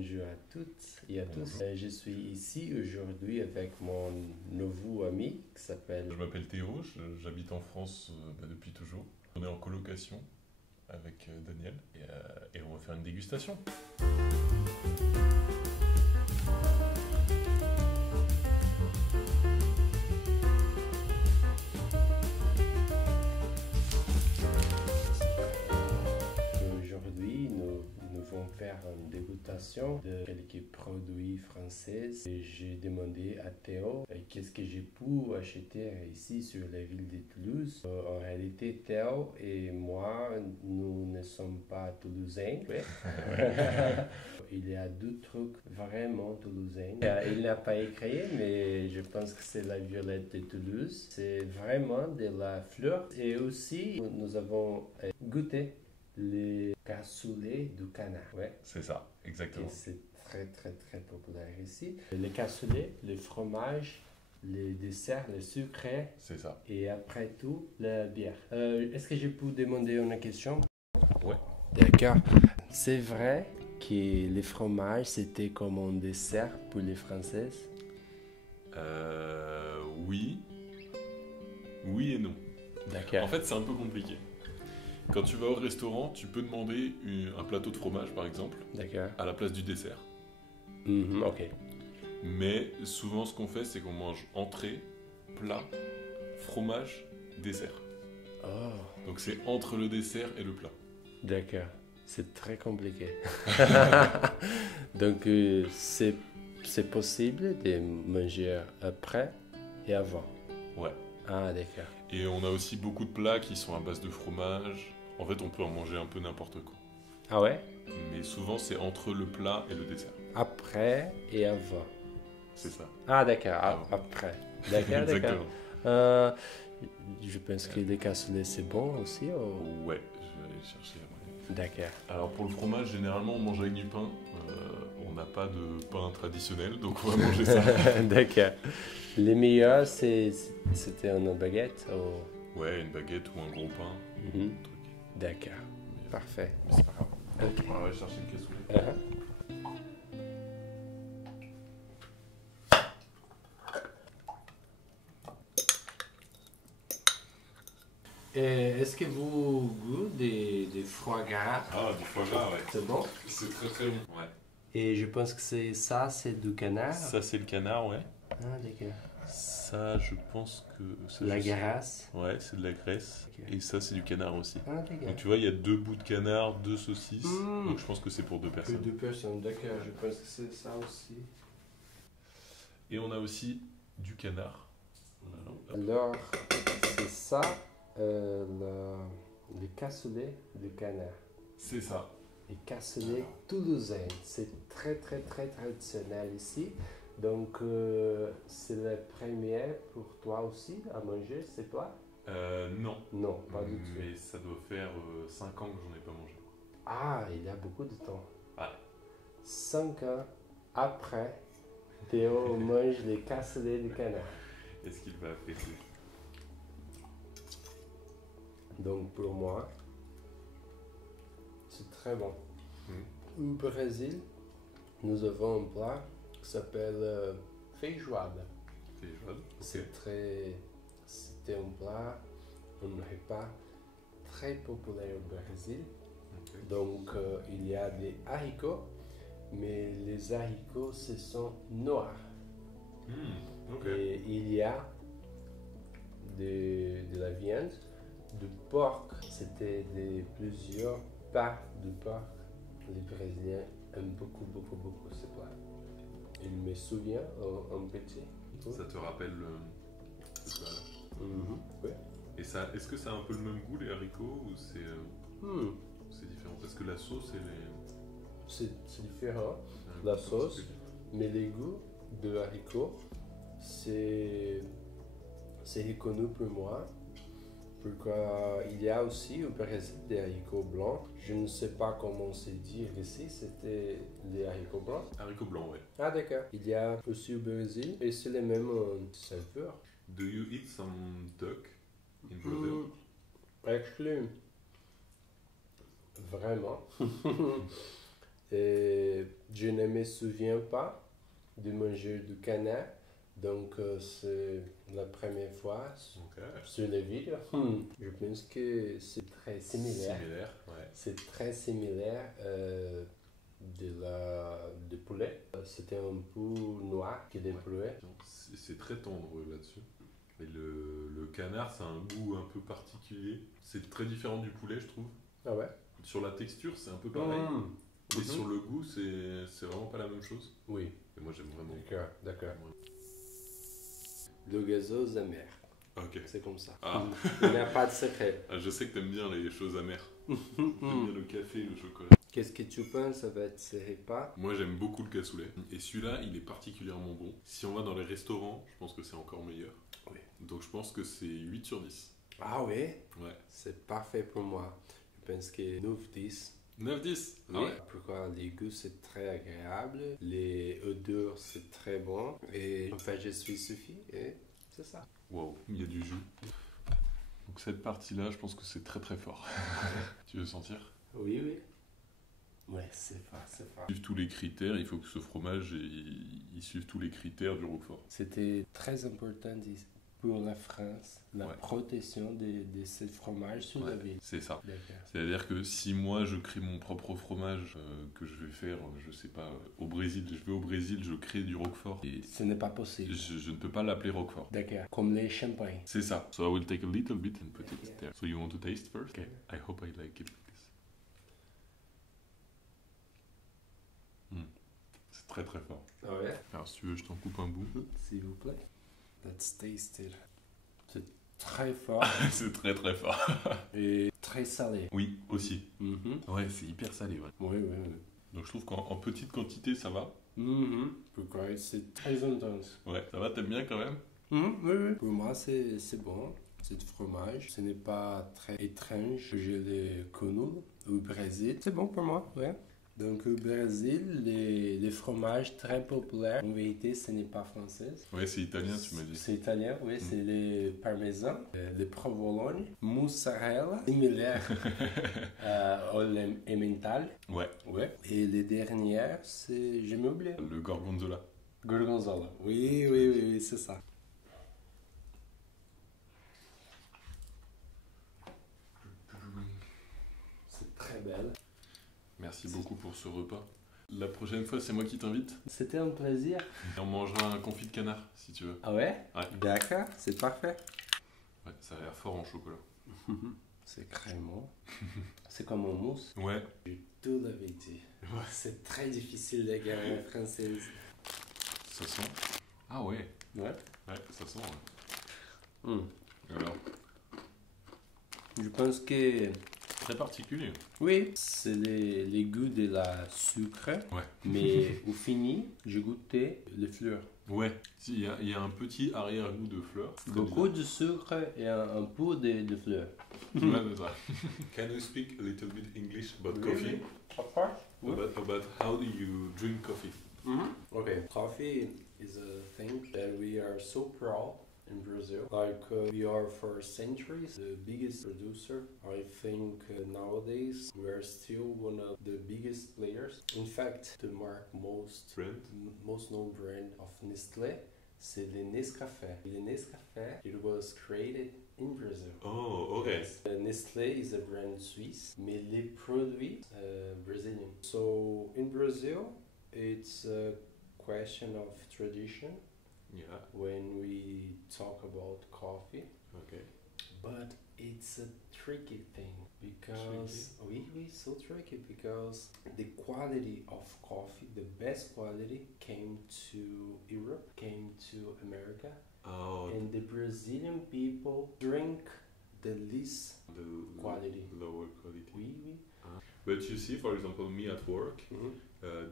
Bonjour à toutes et à tous. Je suis ici aujourd'hui avec mon nouveau ami qui s'appelle... Je m'appelle Théo, j'habite en France depuis toujours. On est en colocation avec Daniel et on va faire une dégustation. Aujourd'hui, nous allons faire une dégustation de quelques produits français. Et j'ai demandé à Théo qu'est-ce que j'ai pu acheter ici sur la ville de Toulouse. En réalité, Théo et moi, nous ne sommes pas toulousains. Il y a deux trucs vraiment toulousains. Il n'a pas écrit, mais je pense que c'est la violette de Toulouse. C'est vraiment de la fleur. Et aussi, nous avons goûté les cassoulets du canard. Ouais. C'est ça, exactement. Et c'est très populaire ici. Les cassoulets, le fromage, les desserts, le sucré. C'est ça. Et après tout, la bière. Est-ce que je peux demander une question? Ouais. D'accord. C'est vrai que les fromages, c'était comme un dessert pour les Françaises? Oui. Oui et non. D'accord. En fait, c'est un peu compliqué. Quand tu vas au restaurant, tu peux demander un plateau de fromage, par exemple, D'accord. à la place du dessert. Ok. Mais souvent, ce qu'on fait, c'est qu'on mange entrée, plat, fromage, dessert. Oh, Donc c'est entre le dessert et le plat. d'accord. C'est très compliqué. Donc, c'est possible de manger après et avant. Ouais. Ah, d'accord. Et on a aussi beaucoup de plats qui sont à base de fromage. En fait, on peut en manger un peu n'importe quoi. Ah ouais? Mais souvent, c'est entre le plat et le dessert. Après et avant. C'est ça. Ah, d'accord. Avant. Après. D'accord, Exactement. d'accord. Je pense que les cassoulets, c'est bon aussi. Ouais, je vais aller chercher après. D'accord. Alors pour le fromage, généralement, on mange avec du pain. On n'a pas de pain traditionnel, donc on va manger ça. D'accord. Les meilleurs, c'était une baguette ou... Ouais, une baguette ou un gros pain. Mhm. Truc. D'accord. Parfait. Mais c'est pas grave. Ok. On va aller chercher le cassoulet. Est-ce que vous goûtez des foie gras? Ah, du foie gras, ouais. C'est bon? C'est très bon. Ouais. Et je pense que c'est du canard. Ça, c'est le canard, ouais. Ah, d'accord. Ça, je pense que... ça, La je sais. graisse. Ouais, c'est de la graisse. Ok. Et ça, c'est du canard aussi. Ah, d'accord. Donc tu vois, il y a 2 bouts de canard, 2 saucisses. Mm. Donc je pense que c'est pour 2 Que personnes. 2 personnes, d'accord. Je pense que c'est ça aussi. Et on a aussi du canard. Alors, c'est ça, le cassoulet de canard. C'est ça. Les cassoulets toulousains, c'est très traditionnel ici. Donc, c'est la première pour toi aussi à manger, c'est toi? Non. Non, pas du tout. Mais ça doit faire 5 ans que j'en ai pas mangé. Ah, il y a beaucoup de temps. Ouais. 5 ans après, Théo mange les cassoulets de canard. Est-ce qu'il va apprécier? Donc, pour moi, c'est très bon. Au Brésil, nous avons un plat qui s'appelle feijoada. Feijoada. C'était un plat, un repas très populaire au Brésil. Okay. Donc, il y a des haricots, mais les haricots, ce sont noirs. Ok. Et il y a de la viande, de porc. C'était plusieurs parts de porc. Les Brésiliens aiment beaucoup ce plat. Il me souvient un petit. Ça te rappelle ce plat-là? Oui. Et ça, est-ce que ça a un peu le même goût, les haricots, ou c'est différent? Parce que la sauce, elle est... C'est différent, la sauce, mais les goûts de haricots, c'est reconnu pour moi. Pourquoi il y a aussi au Brésil des haricots blancs. Je ne sais pas comment se dire ici, c'était les haricots blancs. Haricots blancs, ouais. Ah d'accord. Il y a aussi au Brésil et c'est les mêmes saveurs. Do you eat some duck in Brazil? Actually, vraiment. Et je ne me souviens pas de manger du canard. Donc, c'est la première fois Ok. sur les vidéos. Je pense que c'est très similaire. Similaire, ouais. C'est très similaire de poulet. C'était un peu noir que des poulets. C'est très tendre là-dessus. Et le canard, c'est un goût un peu particulier. C'est très différent du poulet, je trouve. Ah ouais? Sur la texture, c'est un peu pareil. Mais Mhm. sur le goût, c'est vraiment pas la même chose. Oui, Et moi, j'aime vraiment. d'accord. Le gazeuse amer, Ok. c'est comme ça. Ah. Il n'y a pas de secret. Ah, je sais que t'aimes bien les choses amères. T'aimes bien le café et le chocolat. Qu'est-ce que tu penses avec ce repas? Moi, j'aime beaucoup le cassoulet. Et celui-là, il est particulièrement bon. Si on va dans les restaurants, je pense que c'est encore meilleur. Oui. Donc, je pense que c'est 8 sur 10. Ah oui? Ouais. C'est parfait pour moi. Je pense que 9-10. 9-10. Oui. Ah ouais. Pourquoi les goûts c'est très agréable, les odeurs c'est très bon et en fait je suis suffi et c'est ça. Waouh, il y a du jus. Donc, cette partie-là, je pense que c'est très très fort. Tu veux sentir? Oui, oui. Ouais, c'est fort, c'est fort. Suivre tous les critères, il faut que ce fromage il suive tous les critères du Roquefort. C'était très important pour la France, la Ouais. protection de ce fromage sur la ville. C'est ça. D'accord. C'est-à-dire que si moi je crée mon propre fromage que je vais faire, je sais pas, au Brésil, je vais au Brésil, je crée du Roquefort et Ce n'est pas possible. je ne peux pas l'appeler Roquefort. D'accord. Comme les champagnes. C'est ça. So I will take a little bit and put it Okay. there. So you want to taste first? Okay. I hope I like it like this. C'est très très fort. Ah ouais? Alors si tu veux, je t'en coupe un bout. S'il vous plaît. Let's taste it. C'est très fort C'est très très fort. et très salé. Oui, aussi. Mhm. Ouais, c'est hyper salé, ouais. Oui, oui, oui. Donc je trouve qu'en petite quantité, ça va. Pourquoi c'est très intense. Ouais, ça va, t'aimes bien quand même? Oui, oui. Pour moi, c'est bon. C'est du fromage. Ce n'est pas très étrange. Je l'ai connu au Brésil. C'est bon pour moi, ouais. Donc au Brésil, les fromages très populaires, en vérité, ce n'est pas français. Ouais, c'est italien, tu m'as dit. C'est italien, oui. C'est les parmesans, les provolone, mozzarella, similaire au emmental. Ouais, Ouais. Et les dernières, c'est... Je m'ai oublié. le gorgonzola. Gorgonzola. Oui, c'est ça. C'est très belle. Merci beaucoup pour ce repas. La prochaine fois, c'est moi qui t'invite. C'était un plaisir. Et on mangera un confit de canard, si tu veux. Ah ouais? Ouais. D'accord, c'est parfait. Ouais, ça a l'air fort en chocolat. C'est crémeux. C'est comme un mousse. Ouais. J'ai tout l'avais dit. Ouais. C'est très difficile de gagner française. Ça sent. Ah ouais. Ouais. Ouais, ça sent. Ouais. Alors, Je pense que... très particulier. Oui, c'est les goûts de la sucre. Ouais. Mais au fini, j'ai goûté les fleurs. Ouais. Il y a un petit arrière-goût de fleurs. Très Beaucoup de sucre et un peu de fleurs. bizarre. Ouais, c'est ça. Can you speak a little bit English about coffee? Of course. About how do you drink coffee? Okay, coffee is a thing that we are so proud in Brazil. Like we are for centuries the biggest producer. I think nowadays we are still one of the biggest players. In fact, the Brand? most known brand of Nestlé, c'est le Nescafé. Le Nescafé, it was created in Brazil. Oh, okay. Nestlé is a brand Swiss, mais les produits Brazilian. So in Brazil, it's a question of tradition Yeah. when we talk about coffee, Okay. but it's a tricky thing because we so tricky because the quality of coffee, the best quality, came to Europe, came to America, Oh, and the Brazilian people drink the least the quality. lower quality. Oui. But you see, for example, me at work,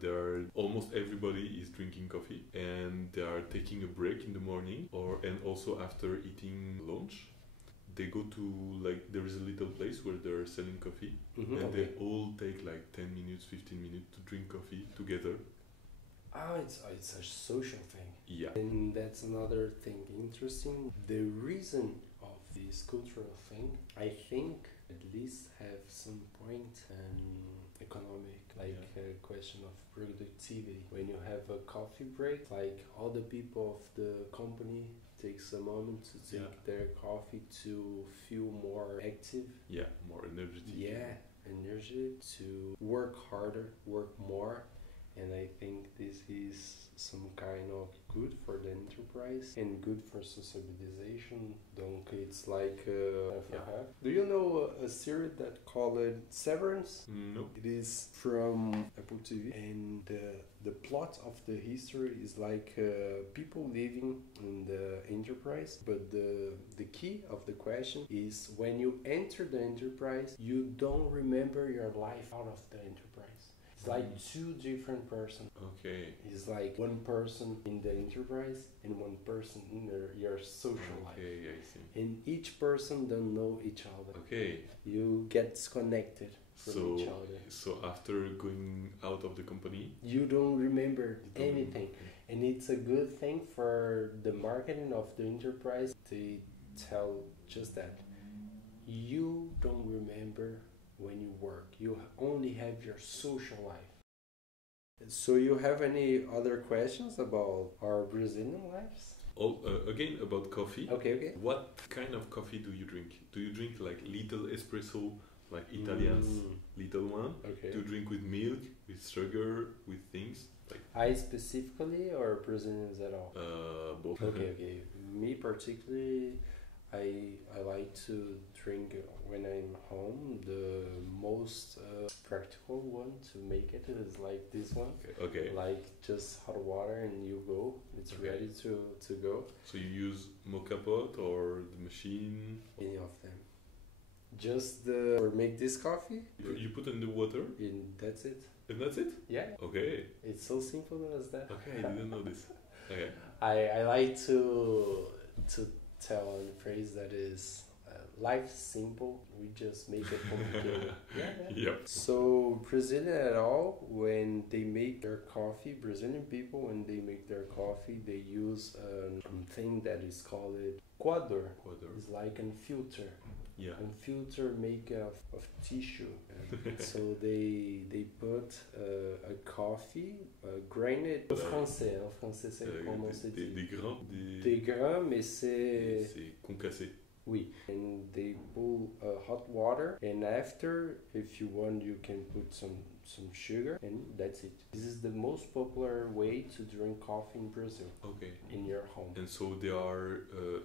there are almost everybody is drinking coffee, and they are taking a break in the morning, and also after eating lunch, they go to like there is a little place where they're selling coffee, and Okay. they all take like 10 minutes, 15 minutes to drink coffee together. Ah, it's a social thing. Yeah. And that's another thing interesting. The reason of this cultural thing, I think at least have some point and economic, like a question of productivity. When you have a coffee break, like all the people of the company takes a moment to take their coffee to feel more active. Yeah, more energetic. Yeah, energy to work harder, work more. And I think this is some kind of good for the enterprise and good for socialization. Donc it's like Do you know a series that called Severance? No. It is from Apple TV, and the plot of the history is like people living in the enterprise, but the key of the question is when you enter the enterprise, you don't remember your life out of the enterprise. It's like two different persons. Okay. It's like one person in the enterprise and one person in your social life. Okay, I see. And each person don't know each other. Okay. You get disconnected from each other. So after going out of the company, you don't remember anything. And it's a good thing for the marketing of the enterprise. They tell just that. You don't remember when you work. You only have your social life. So you have any other questions about our Brazilian lives? Again about coffee. Okay. What kind of coffee do you drink? Do you drink like little espresso, like Italians, little one? Okay. Do you drink with milk, with sugar, with things? Like I specifically or Brazilians at all? Both. Okay. Me particularly, I like to drink when I'm home. The most practical one to make it is like this one. Okay. Like just hot water and you go. It's ready to go. So you use mocha pot or the machine? Any of them. Just or make this coffee. You put in the water? And that's it. And that's it? Yeah. Okay. It's so simple as that. Okay, I didn't know this. Okay. I like to tell a phrase that is life's simple, we just make it complicated. Yep. So Brazilian at all, when they make their coffee, Brazilian people when they make their coffee, they use a thing that is called coador. It's like a filter. Yeah. And filter made of tissue. So they put a coffee, grained. En français c'est comment c'est dit? Des grains. Des grains, mais c'est concassé. Oui. And they pull hot water, and after, if you want, you can put some sugar, and that's it. This is the most popular way to drink coffee in Brazil. Okay. In your home. And so they are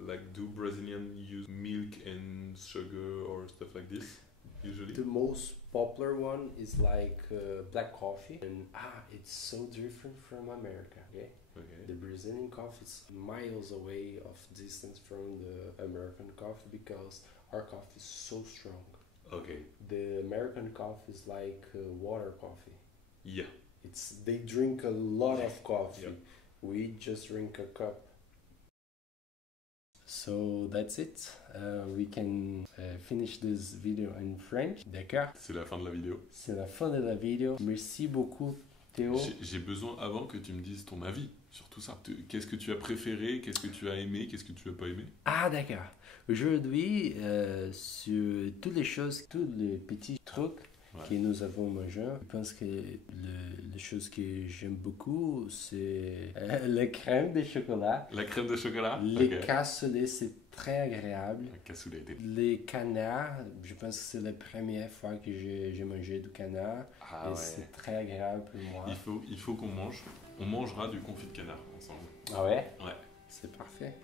like, do Brazilians use milk and sugar or stuff like this usually? The most popular one is like black coffee, and it's so different from America. Okay. The Brazilian coffee is miles away of distance from the American coffee because our coffee is so strong. Okay. The American coffee is like water coffee. Yeah. They drink a lot of coffee. Yeah. We just drink a cup. So that's it. We can finish this video in French. D'accord? C'est la fin de la vidéo. C'est la fin de la vidéo. Merci beaucoup, Théo. J'ai besoin avant que tu me dises ton avis sur tout ça. Qu'est-ce que tu as préféré? Qu'est-ce que tu as aimé? Qu'est-ce que tu n'as pas aimé? Ah, d'accord. Aujourd'hui, sur toutes les choses, tous les petits trucs que nous avons mangés, je pense que les choses que j'aime beaucoup, c'est la crème de chocolat. La crème de chocolat? Les cassoulets, c'est très agréable. Cassoulet. Les canards, je pense que c'est la première fois que j'ai mangé du canard. Et c'est très agréable pour moi. Il faut qu'on mange. On mangera du confit de canard ensemble. Ah ouais? Ouais. C'est parfait.